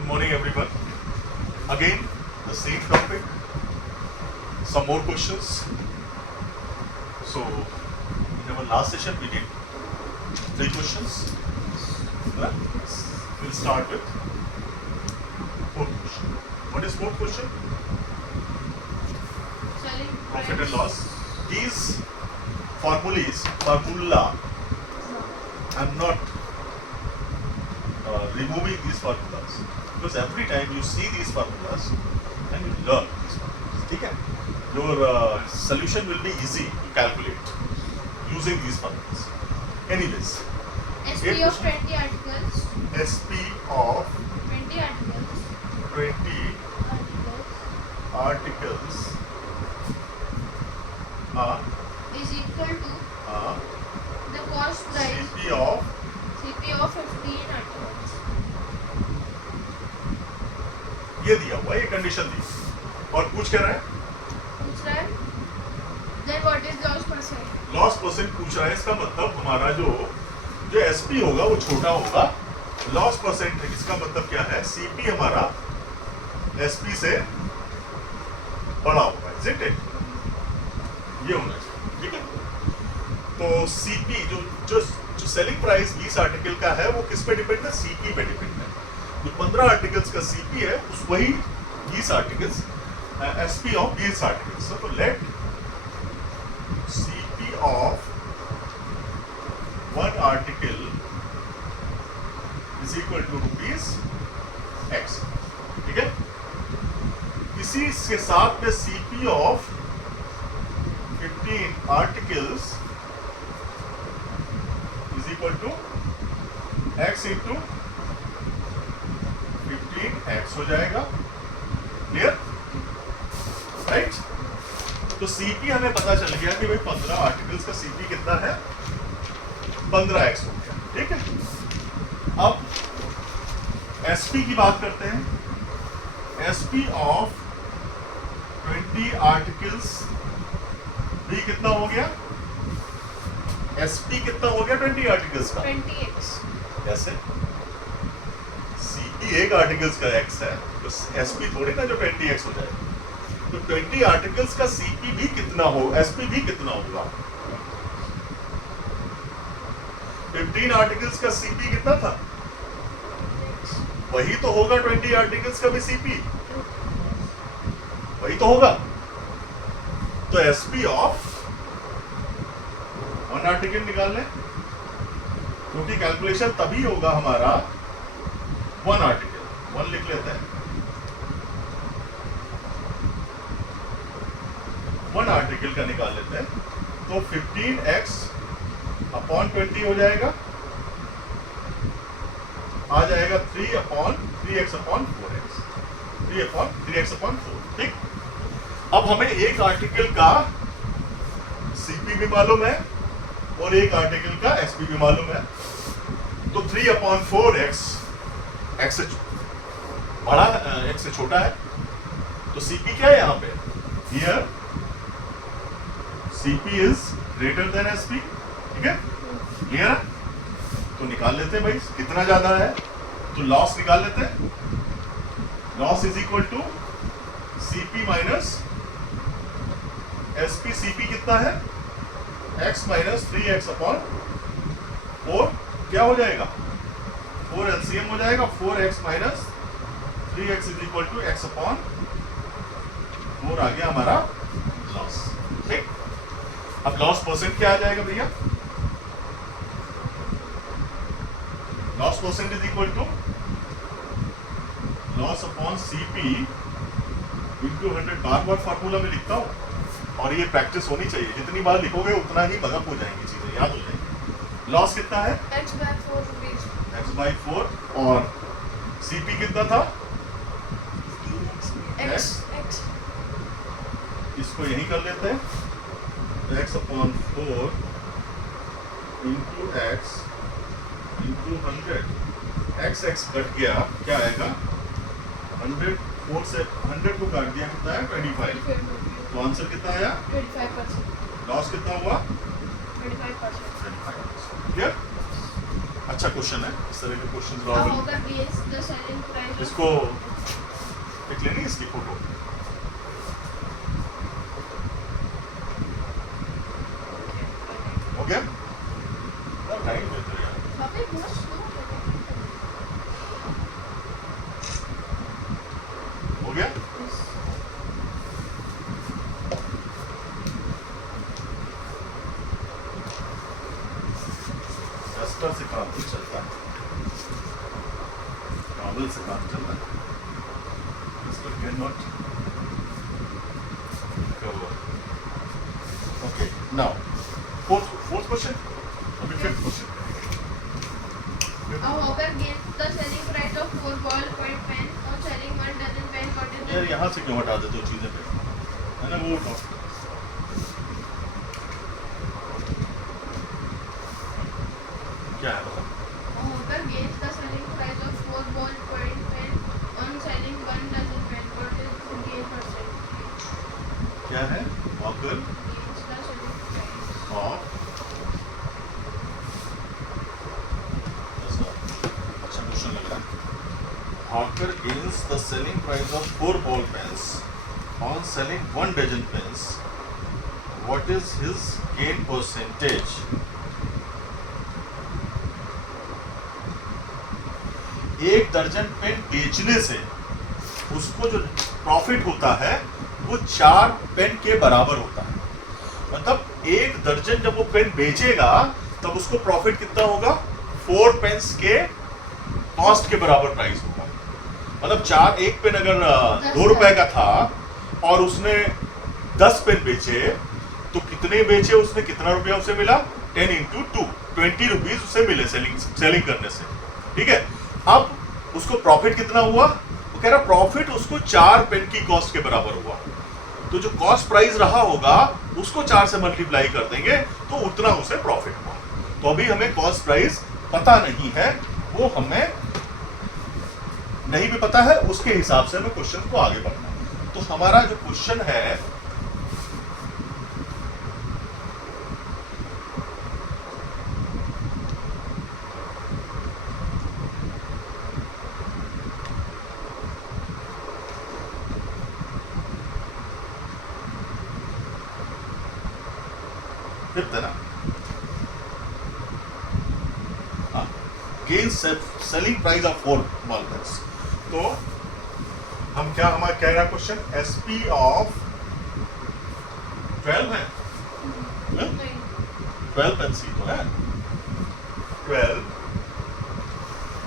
Good morning, everyone. Again, the same topic. Some more questions. So, in our last session, we did 3 questions. Well, we'll start with 4th question. What is 4th question? Selling Profit and price. loss. These formula. I'm not removing these formulas because every time you see these formulas and you learn these formulas, okay? Your solution will be easy to calculate using these formulas. Anyways, SP of 20 articles. SP of 20 articles. 20 articles Is equal to the cost price CP of CP of 15 articles. ये दिया हुआ है, ये condition दी और पूछ क्या रहा है? पूछ रहा है then what is loss percent? Loss percent पूछ रहा है। इसका मतलब हमारा जो एसपी होगा वो छोटा होगा। लॉस परसेंट इसका मतलब क्या है? सीपी हमारा एसपी से बड़ा होगा, इज़ इट? ये होना चाहिए, ठीक है? तो सीपी जो सेलिंग प्राइस 20 आर्टिकल का है वो किस पे डिपेंड है? सीपी पे डिपेंड है। जो 15 आर्टिकल्स का सीपी है उस वही 20 आर्टिकल्स एसपी ऑफ 20 आर्टिकल्स। तो let CP of 1 article is equal to ₹X, ठीक है? इसी के साथ में CP of 15 articles is equal to X into 15X हो जाएगा। क्लियर? राइट? तो सीपी हमें पता चल गया कि भाई 15 आर्टिकल्स का सीपी कितना है? 15X हो गया, ठीक है? अब एसपी की बात करते हैं। एसपी ऑफ 20 आर्टिकल्स भी कितना हो गया? एसपी कितना हो गया 20 आर्टिकल्स का? 20x. कैसे? सीपी एक आर्टिकल्स का x है तो एसपी थोड़ी ना जो 20x हो जाए। तो 20 आर्टिकल्स का सीपी भी कितना हो, एसपी भी कितना होगा? 15 आर्टिकल्स का सीपी कितना था? वही तो होगा 20 आर्टिकल्स का भी सीपी, वही तो होगा। तो एसपी ऑफ 1 आर्टिकल निकाल लें, क्योंकि कैलकुलेशन तभी होगा हमारा 1 आर्टिकल। 1 लिख लेते हैं। 1 आर्टिकल का निकाल लेते हैं तो 15x अपॉन 20 हो जाएगा, आ जाएगा 3x upon 4x, 3x upon 4, ठीक? अब हमें एक आर्टिकल का सीपी भी मालूम है और एक आर्टिकल का एसपी भी मालूम है। तो 3/4x x से बड़ा x से छोटा है। तो सीपी क्या है यहाँ पे? Here CP is greater than SP, ठीक है? क्लियर है? तो निकाल लेते हैं भाई कितना ज्यादा है, तो लॉस निकाल लेते हैं। Loss is equal to CP minus SP. CP कितना है? x माइनस 3x अपॉन 4 क्या हो जाएगा? 4 LCM हो जाएगा। 4x minus 3x is equal to x upon 4 आ गया हमारा लॉस, ठीक? अब लॉस परसेंट क्या आ जाएगा भैया? Loss percent is equal to loss upon CP into 100। बार बार फार्मूला में लिखता हूँ और ये प्रैक्टिस होनी चाहिए। जितनी बार लिखोगे उतना ही बगप हो जाएंगी चीजें, याद हो जाएंगी। लॉस कितना है? X by 4 rupees. x/4 और सीपी कितना था? X. इसको यही कर लेते हैं। x upon 4 into x into 100। x cut गया, क्या आएगा? 100 4 से 100 को काट दिया, कितना है? 25। तो आंसर कितना आया? 25%. लॉस कितना हुआ? 25%. क्लियर? अच्छा क्वेश्चन है, इस तरह के question However, the selling price इसको देख लेनी इसकी फोटो। हो गया? टाइम देते यार। अबे बहुत स्लो हो गया? डस्टर से काम नहीं चलता है, नॉवल से काम चल रहा है। Duster can not cover. Okay, now fourth question, अभी fifth question. A hawker gains the selling price of 4 ballpoint pens on selling 1 dozen pen. What is यार the यहाँ से क्यों हटा देते हो चीजें पे, है ना? वो उठाओ। क्या है बताओ? A hawker gains the selling price of 4 ballpoint pen on selling 1 dozen pen. What is the gain percent? क्या है? Hawker Gains the selling price. ऑफ, अच्छा क्वेश्चन लग रहा है। Hawker gains the selling price of 4 ball pens on selling 1 dozen pens, what is his gain percentage? एक दर्जन pen बेचने से उसको जो प्रॉफिट होता है वो 4 पेन के बराबर होता है। मतलब एक दर्जन जब वो पेन बेचेगा तब उसको प्रॉफिट कितना होगा? 4 पेन्स के कॉस्ट के बराबर प्राइस होगा। मतलब एक पेन अगर 2 रुपए का था और उसने 10 पेन बेचे तो कितने बेचे उसने, कितना रुपया उसे मिला? 10 into 2, 20 रुपीज उसे मिले सेलिंग करने से। ठीक है, अब उसको प्रॉफिट कितना हुआ? वो कह रहा प्रॉफिट उसको 4 पेन की कॉस्ट के बराबर हुआ। तो जो कॉस्ट प्राइस रहा होगा उसको 4 से मल्टीप्लाई कर देंगे तो उतना उसे प्रॉफिट हुआ। तो अभी हमें कॉस्ट प्राइस पता नहीं है, वो हमें नहीं भी पता है, उसके हिसाब से हमें क्वेश्चन को आगे बढ़ना है। तो हमारा जो क्वेश्चन है selling price of 4 ball pens. तो हम क्या, हमारा कह रहा क्वेश्चन एसपी ऑफ 12 है, 12 पेन्स ही तो है। 12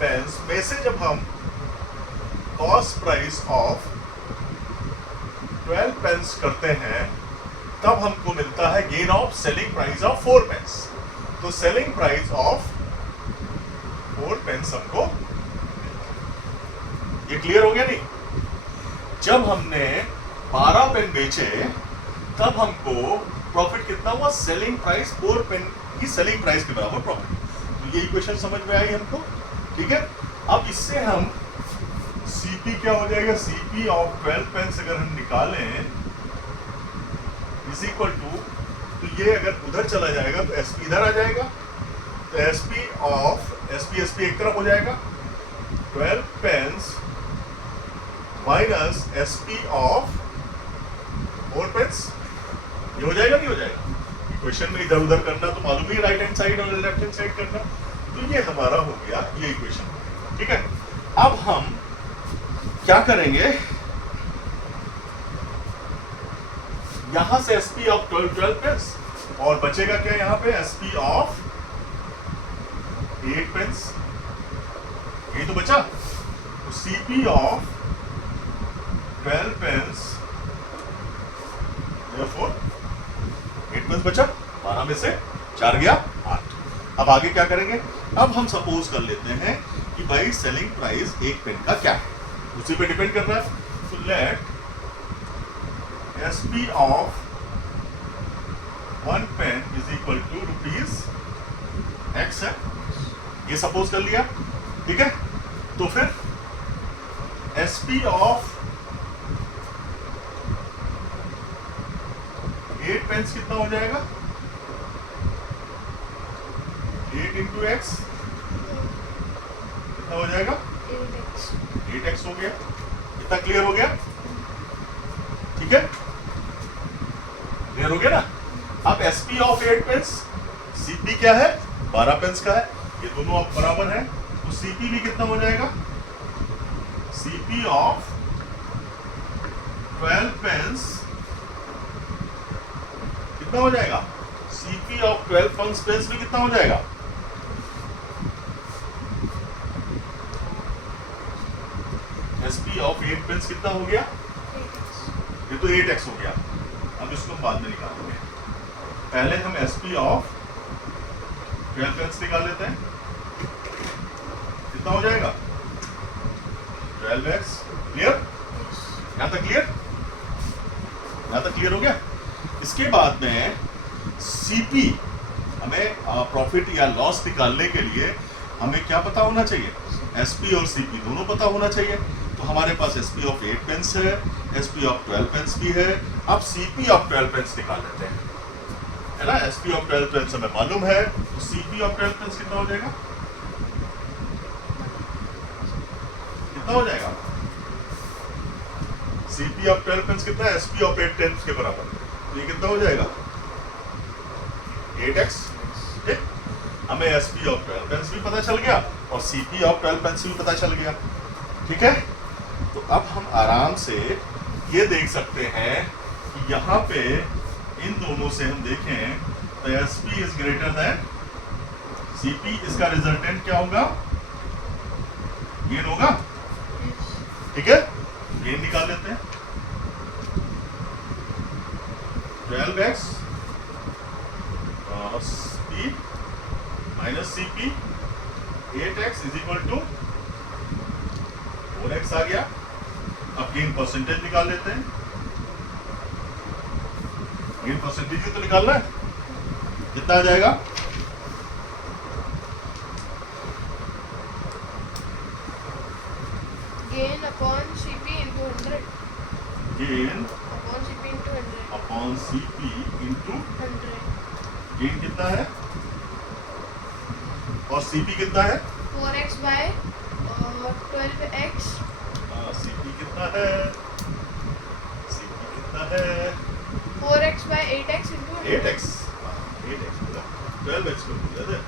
पेन्स में से जब हम कॉस्ट प्राइस ऑफ 12 पेन्स करते हैं तब हमको मिलता है gain of selling price of 4 pens. तो सेलिंग प्राइस ऑफ 4 पेन्स हमको, ये क्लियर हो गया नहीं? जब हमने 12 पेन बेचे तब हमको प्रॉफिट कितना हुआ? सेलिंग प्राइस 4 पेन की सेलिंग प्राइस के बराबर प्रॉफिट। तो ये इक्वेशन समझ में आई हमको? ठीक है, अब इससे हम सीपी क्या हो जाएगा? सीपी ऑफ 12 पेन्स अगर हम निकालें इज इक्वल टू, तो ये अगर उधर चला जाएगा तो एसपी इधर आ जाएगा, तो एसपी ऑफ एसपी एक तरफ हो जाएगा, 12 pens minus SP of 4 pens. ये हो जाएगा नहीं हो जाएगा? इक्वेशन में इधर उधर करना तो मालूम ही, राइट हैंड साइड और लेफ्ट हैंड साइड करना। तो ये हमारा हो गया ये इक्वेशन। ठीक है, अब हम क्या करेंगे, यहां से एसपी ऑफ 12 पेन्स और बचेगा क्या यहाँ पे? एसपी ऑफ 8 पेन्स, ये तो बचा। तो CP of 12 pens, therefore 8 pens बचा, 12 में से 4 गया 8। अब आगे क्या करेंगे? अब हम सपोज कर लेते हैं कि भाई सेलिंग प्राइस 1 पेन का क्या है, उसी पे डिपेंड कर रहा है। तो let SP of 1 pen is equal to rupees x है, ये सपोज कर लिया। ठीक है, तो फिर एसपी ऑफ 8 पेन्स कितना हो जाएगा? 8 into x कितना हो जाएगा? 8x। 8x हो गया। इतना क्लियर हो गया? ठीक है, क्लियर हो गया ना? अब SP ऑफ 8 पेंस, CP क्या है? 12 पेंस का है। ये दोनों अब बराबर है, तो CP भी कितना हो जाएगा? CP ऑफ 12 पेंस कितना हो जाएगा? CP ऑफ 12 पेंस भी कितना हो जाएगा? SP ऑफ 8 पेंस कितना हो गया? ये तो 8x हो गया। अब इसको बाद में निकालेंगे, पहले हम SP ऑफ 12 पेंस निकाल लेते हैं। कितना हो जाएगा? 12x। क्लियर? यहां तक क्लियर? यहां तक क्लियर हो गया? इसके बाद में CP, हमें प्रॉफिट या लॉस निकालने के लिए हमें क्या पता होना चाहिए? SP और CP दोनों पता होना चाहिए। तो हमारे पास SP ऑफ 8 पेंस है, SP ऑफ 12 पेंस भी है। अब CP ऑफ 12 पेंस निकाल लेते हैं, है ना? SP ऑफ 12 पेंस हमें मालूम है, तो CP ऑफ 12 पेंस कितना हो जाएगा? कितना हो जाएगा? CP ऑफ 12 पेंस कितना है? SP ऑफ 8 पेंस के बराबर। तो ये कितना हो जाएगा? 8x। ठीक, हमें SP ऑफ 12 पेंस भी पता चल गया और CP ऑफ 12 पेंस भी पता चल गया। ठीक है, तो अब हम आराम से ये देख सकते हैं कि यहाँ पे इन दोनों से हम देखें तो SP is greater than CP। इसका रिजल्टेंट क्या होगा? गेन होगा। ठीक है, गेन निकाल लेते हैं। 12x P minus CP, 8x is equal to 4x आ गया। अब गेन परसेंटेज निकाल लेते हैं। गेन परसेंटेज ही तो निकालना है। कितना आ जाएगा? Gain upon CP into 100. Gain Upon CP into 100. Upon CP into 100. Gain कितना है और CP कितना है? 4x by 12x. CP कितना है? CP कितना है? 4x by 8x into 100. 8x। 8x बोला, 12x को बोला था।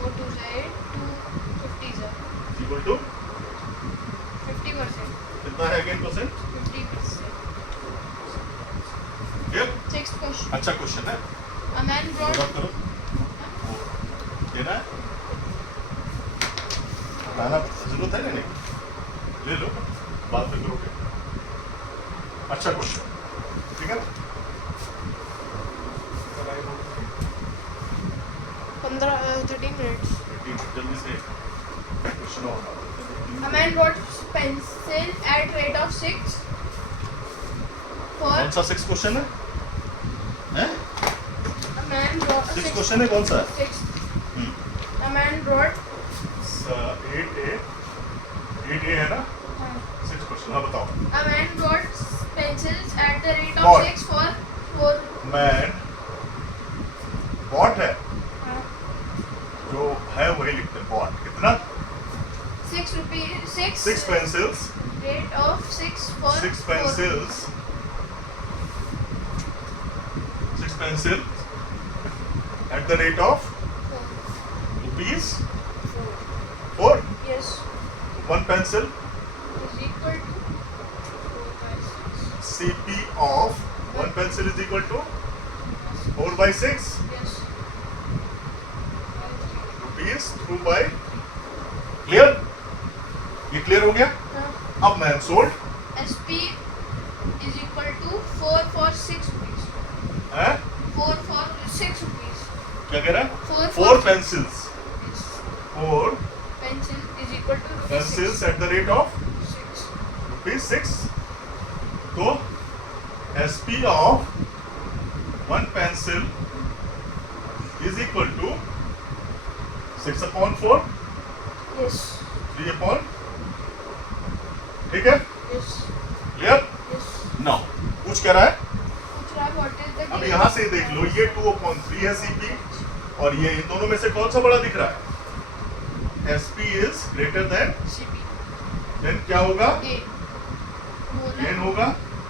4 2 8, 2 50 sir. Equal to 50%. कितना है gain percent? 50%. Clear? Sixth question. अच्छा क्वेश्चन है, A man brought. नोट करो। देना है, लाना जरूरत है नहीं, ले लो, बाद में करोगे। अच्छा क्वेश्चन, ठीक है? 13 minutes. जल्दी से क्वेश्चन और A man brought pencil at rate of 6 for. कौन सा 6 क्वेश्चन है? हैं? A man brought 6 क्वेश्चन है, कौन सा है? 6. A man brought. 8A है ना? 6 क्वेश्चन, हाँ बताओ। A man brought pencils at the rate of Bought. 6 for 4. Man bot है, जो है वही लिखते हैं, बॉट। कितना? 6 rupees. 6 pencils, Rate of 6 for 6 4. pencils, 6 pencils at the rate of 4. rupees 4. 4. Yes. 1 pencil Is equal to 4 by 6. CP of 1 pencil is equal to 4 by 6 Yes. rupees 2 by। Clear? ये clear हो गया? अब man sold SP is equal to 4 for 6 rupees. है, 4 for 6 rupees. क्या कह रहा है? 4 4 pencils, Yes. 4 Pencil is equal to rupees pencils at the rate of 6. rupees 6। तो SP of 1 pencil is equal to 6 upon 4, Yes. 3 upon। ठीक है, Yes. Clear? Yes. Now कुछ कह रहा है। पूछ रहा है what is the अब gain? यहां से देख लो, ये 2/3 है CP और ये इन दोनों में से कौन सा बड़ा दिख रहा है? SP is greater than CP. then क्या होगा? Gain. बोला गेन होगा.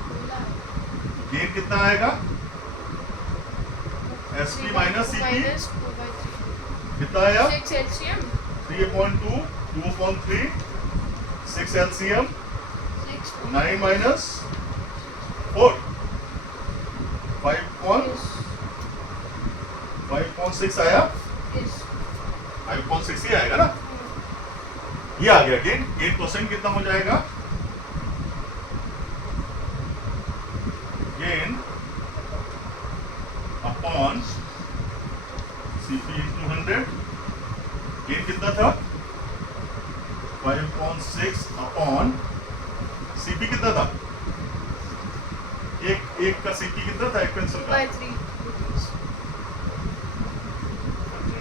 बोला गेन कितना आएगा? SP minus CP minus 2/3. कितना आया? 6 LCM. 3/2, 2/3, 6 LCM, 6. 9 minus 4, 5.6 आया. Yes. 5.6 ही आएगा ना. ये आ गया गेन. गेन परसेंट कितना हो जाएगा? Gain upon CP into 100. Gain कितना था? 5.6 अपॉन CP कितना था? एक का CP कितना था? एक पेंसिल का 2/3 rupees.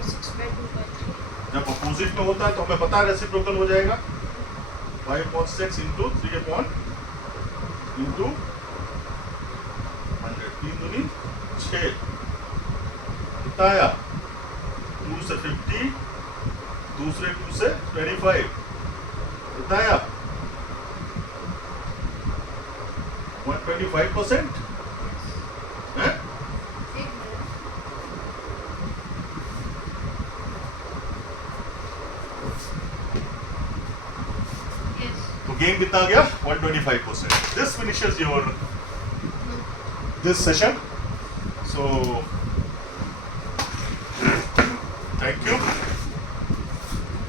6/2/3. जब अपोजिट में होता है तो हमें पता है रेसिप्रोकल हो जाएगा. 5.6 into 3 into 100. 3 दूनी 6. कितना आया? 2 से 50, दूसरे 2 से 25. कितना आया? 125% है. एक मिनट. Yes. तो गेन कितना आ गया? 125%. This finishes your this session. So thank you.